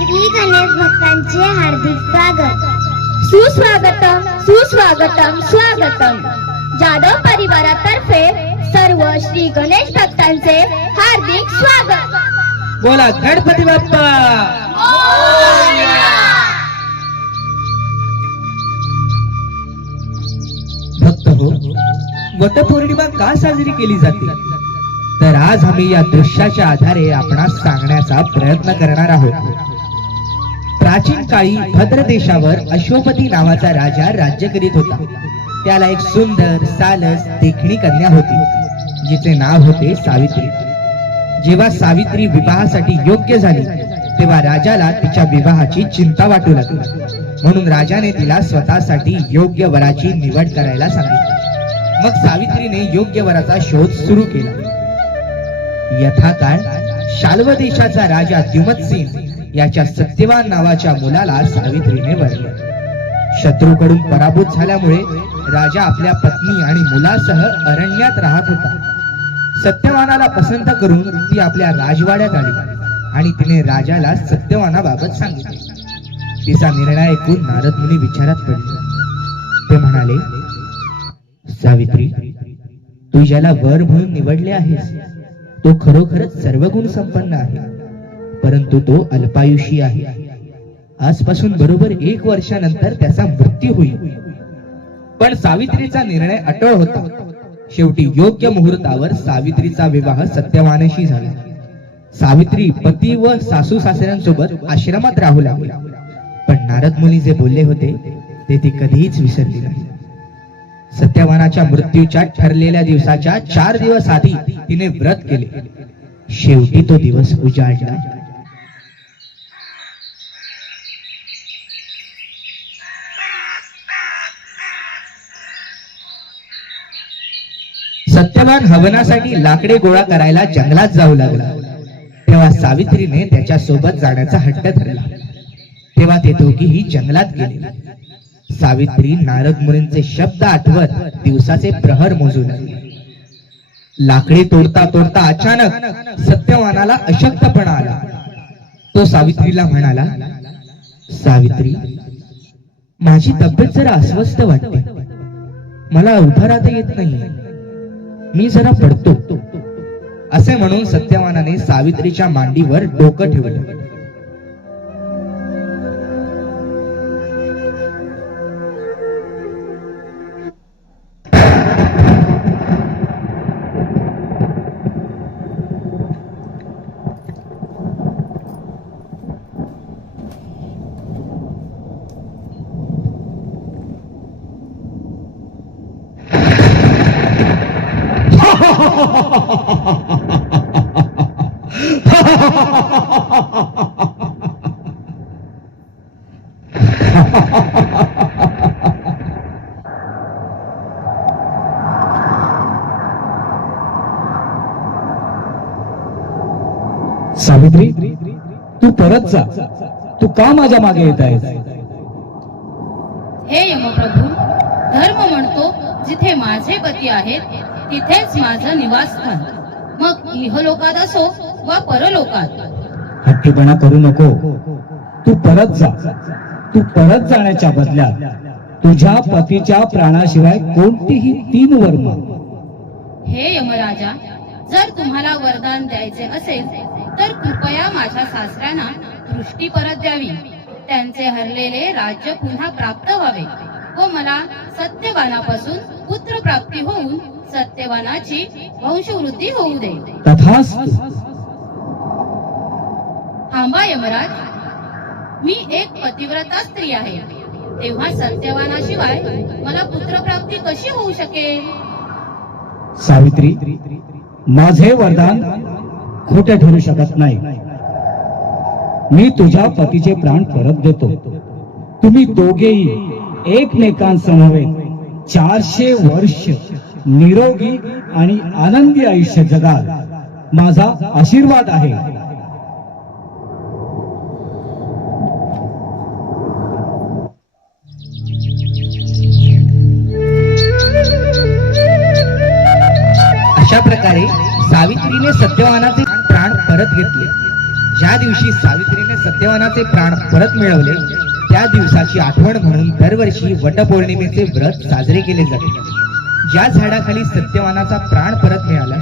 श्री गणेश भक्तांचे हार्दिक स्वागत. सुस्वागतम सुस्वागतम स्वागतम. जाधव परिवारातर्फे सर्व श्री गणेश भक्तांचे हार्दिक स्वागत. बोला गणपती बाप्पा. भक्त हो, वटपौर्णिमा का साजरी केली जाते तर आज आम्ही या दृश्याच्या आधारे आपणास सांगण्याचा प्रयत्न करणार आहोत. प्राचीन काळी भद्र देशावर अश्वपती नावाचा राजा राज्य करीत होता. त्याला एक सुंदर सालस देखणी कन्या होती जिचे नाव होते सावित्री. जेव्हा सावित्री विवाहासाठी योग्य झाली तेव्हा राजाला तिच्या विवाहाची चिंता वाटू लागली. म्हणून राजाने तिला स्वतःसाठी योग्य वराची निवड करायला सांगितली. मग सावित्रीने योग्य वराचा शोध सुरू केला. यथाकाळ शाल्व देशाचा राजा द्युमत्सिंह याच्या सत्यवान नावाच्या मुलाला सावित्रीने वरले. शत्रूकडून पराभूत झाल्यामुळे राजा आपल्या पत्नी आणि मुलासह अरण्यात राहत होता. सत्यवानाला पसंत करून ती आपल्या राजवाड्यात आली आणि तिने राजाला सत्यवानाबाबत सांगितले. तिचा निर्णय ऐकून नारद मुनी विचारात पडले. ते म्हणाले, सावित्री, तू ज्याला वर म्हणून निवडले आहेस तो खरोखरच सर्व गुण संपन्न आहे, परंतु तो अल्पायुषी आहे. आजपासून बरोबर 1 वर्षानंतर त्याचा मृत्यू होईल. पण सावित्रीचा निर्णय अटळ होता. शेवटी योग्य मुहूर्तावर सावित्रीचा विवाह सत्यवानाशी झाला. सावित्री पती व सासू सासऱ्यांसोबत आश्रमात राहू लागली. पण नारद मुनी जे बोलले होते ते ती कधीच विसरली नाही. सत्यवानाच्या मृत्यूच्या ठरलेल्या दिवसाच्या 4 दिवस आधी तिने व्रत केले. शेवटी तो दिवस उजाडला. सत्यवान हवनासाठी लाकडे गोळा करायला जंगलात जाऊ लागला. तेव्हा सावित्रीने त्याच्या सोबत जाण्याचा हट्ट धरला. तेव्हा ते दोघीही जंगलात गेले. सावित्री नारद मुनींचे शब्द आठवत दिवसाचे प्रहर मोजू लागली. लाकडे तोडता तोडता अचानक सत्यवानाला अशक्तपणा आला. तो सावित्रीला म्हणाला, सावित्री, माझी तब्येत जरा अस्वस्थ वाटते. मला उभा राहता येत नाही. मी जरा पडतो. असे म्हणून सत्यवानाने सावित्रीच्या मांडीवर डोकं ठेवलं. सावित्री, तू परत जा. तू का माझ्या मागे येत आहेस? हे यमप्रभू, धर्म म्हणतो जिथे माझे पती आहेत तिथेच माझं निवासस्थान, मग इहलोकात असो वा परलोकात. हट्टीपणा करू नको. तू परत जा. तू परत जाण्याच्या बदल्यात तुझ्या पतीच्या प्राणाशिवाय कोणतीही 3 वर माग. हे यमराजा, जर तुम्हाला वरदान द्यायचे असेल तर कृपया माझ्या सासऱ्यांना दृष्टी परत द्यावी, त्यांचे हरलेले राज्य पुन्हा प्राप्त व्हावे व मला सत्यवानापासून पुत्र प्राप्ती होऊन सत्यवानाची वंशवृद्धी होऊ दे. तथास्तु. थांबा यमराज, मी एक पतिव्रता स्त्री आहे, तेव्हा सत्यवानाशिवाय मला पुत्रप्राप्ती कशी होऊ शकेल? सावित्री, माझे वरदान खोटे ठरू शकत नाही. मी तुझ्या पतीचे प्राण परत देतो. तुम्ही दोघेही एकमेकांसमवेत 400 वर्ष निरोगी आणि आनंदी आयुष्य जगाल. माझा आशीर्वाद आहे. अशा प्रकारे सावित्रीने सत्यवानाचे प्राण परत घेतले. ज्या दिवशी सावित्रीने सत्यवानाचे प्राण परत मिळवले त्या दिवसाची आठवण म्हणून दरवर्षी वटपौर्णिमेचे व्रत साजरे केले जाते. ज्या झाडाखाली सत्यवानाचा प्राण परत मिळाला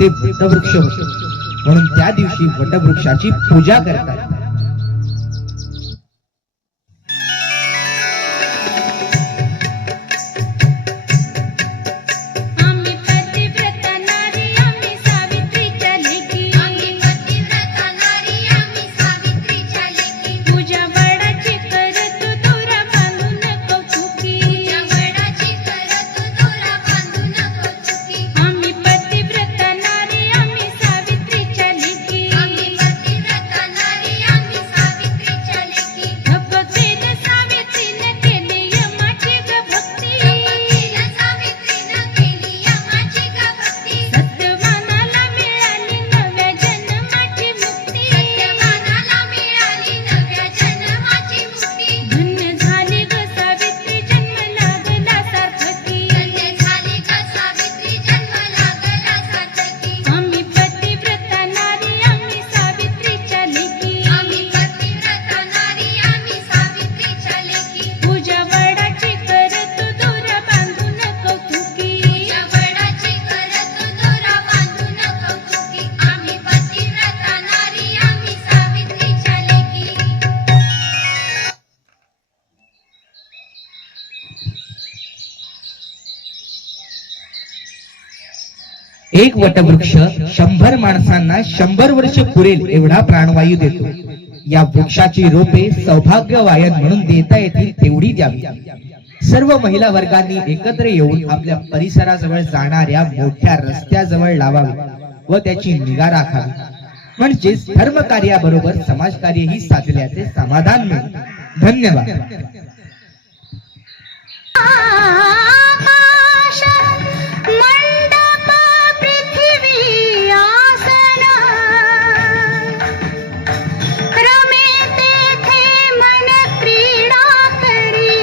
ते वटवृक्ष होते, म्हणून त्या दिवशी वटवृक्षाची पूजा करतात. आम्ही पतिव्रता नारी आम्ही सावित्रीच्या लेकी आम्ही पतिव्रता नारी आम्ही सावित्रीच्या लेकी तुझ्या वडाची कर तू दोरा बांधू नको चुकी तुझ्या वडाची कर तू दोरा बांधू नको चुकी आम्ही पतिव्रता नारी आम्ही सावित्रीच्या लेकी आम्ही पतिव्रता नारी आम्ही सावित्रीच्या लेकी भक्तीन सावित्रीने केली यमाची ग भक्ती भक्तीन सावित्रीने केली यमाची ग भक्ती सत्यवानाला मिळाली नव्या जन्माची मुक्ती सत्यवानाला मिळाली नव्या जन्माची मुक्ती धन्य झाली ग सावित्री जन्म लागला सार्थकी धन्य झाली ग सावित्री जन्म लागला सार्थकी आम्ही पतिव्रता नारी आम्ही सावित्रीच्या लेकी आम्ही पतिव्रता नारी आम्ही सावित्रीच्या लेकी तुझ्या वडाची कर तू दोरा बांधू नको चुकी तुझ्या वडाची कर तू दोरा बांधू नको चुकी आम्ही पतिव्रता नारी आम्ही सावित्रीच्या लेकी एक वटवृक्ष 100 माणसांना 100 वर्ष पुरेल एवढा प्राणवायू देतो. या वृक्षाची रोपे सौभाग्य वायन म्हणून देता येतील तेवढी द्यावी. सर्व महिला वर्गांनी एकत्र येऊन आपल्या परिसराजवळ जाणाऱ्या मोठ्या रस्त्याजवळ लावावी व त्याची निगा राखावी. म्हणजेच धर्म कार्याबरोबर समाजकार्यही साधल्याचे समाधान मिळेल. धन्यवाद. आकाश मंडप पृथ्वी आसन रमे तेथे मन क्रीडा करी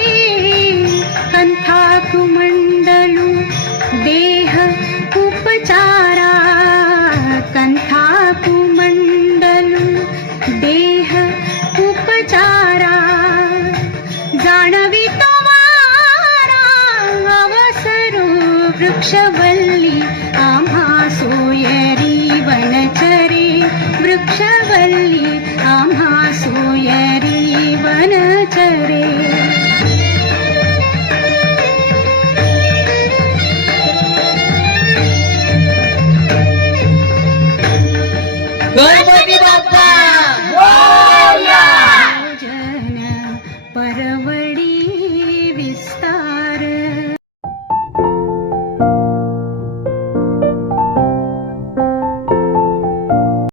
कंथा कुमंडलू देह उपचारा कंथा कुमंडलू देह उपचारा जाणवी तो वारा अवसरू वृक्षवल्ली आम्हा सोयरी वनचरे वृक्षवल्ली आम्हा सोयरी वनचरे गणपती बाप्पा जन परवर